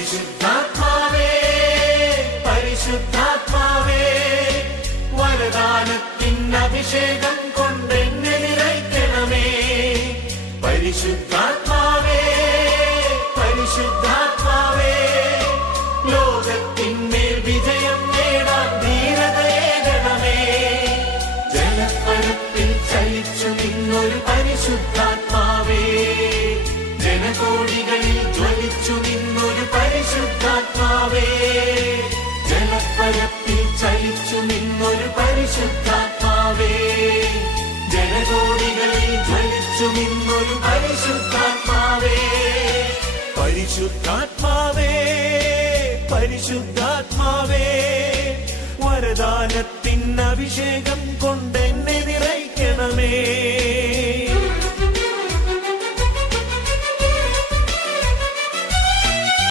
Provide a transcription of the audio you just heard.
പരിശുദ്ധാത്മാവേ പരിശുദ്ധാത്മാവേ വരദാനത്തിൻ അഭിഷേകം കൊണ്ടെന്നെ നിറയ്ക്കണമേ. പരിശുദ്ധാത്മാവേ പരിശുദ്ധാത്മാവേ ലോകത്തിന്മേൽ വിജയം നേടാൻ ധീരതയേകണമേ. ജലപ്പരപ്പിൽ ചലിച്ചു നിന്നൊരു പരിശുദ്ധാത്മാവേ, ജനകോടികളിൽ ജ്വലിച്ചു നിന്നൊരു പരിശുദ്ധാത്മാവേ, ജലപ്പരപ്പിൽ ചലിച്ചു നിന്നൊരു പരിശുദ്ധാത്മാവേ, ജനകോടികളിൽ ജ്വലിച്ചു നിന്നൊരു പരിശുദ്ധാത്മാവേ. പരിശുദ്ധാത്മാവേ പരിശുദ്ധാത്മാവേ വരദാനത്തിൻ അഭിഷേകം കൊണ്ടെന്നെ നിറയ്ക്കണമേ.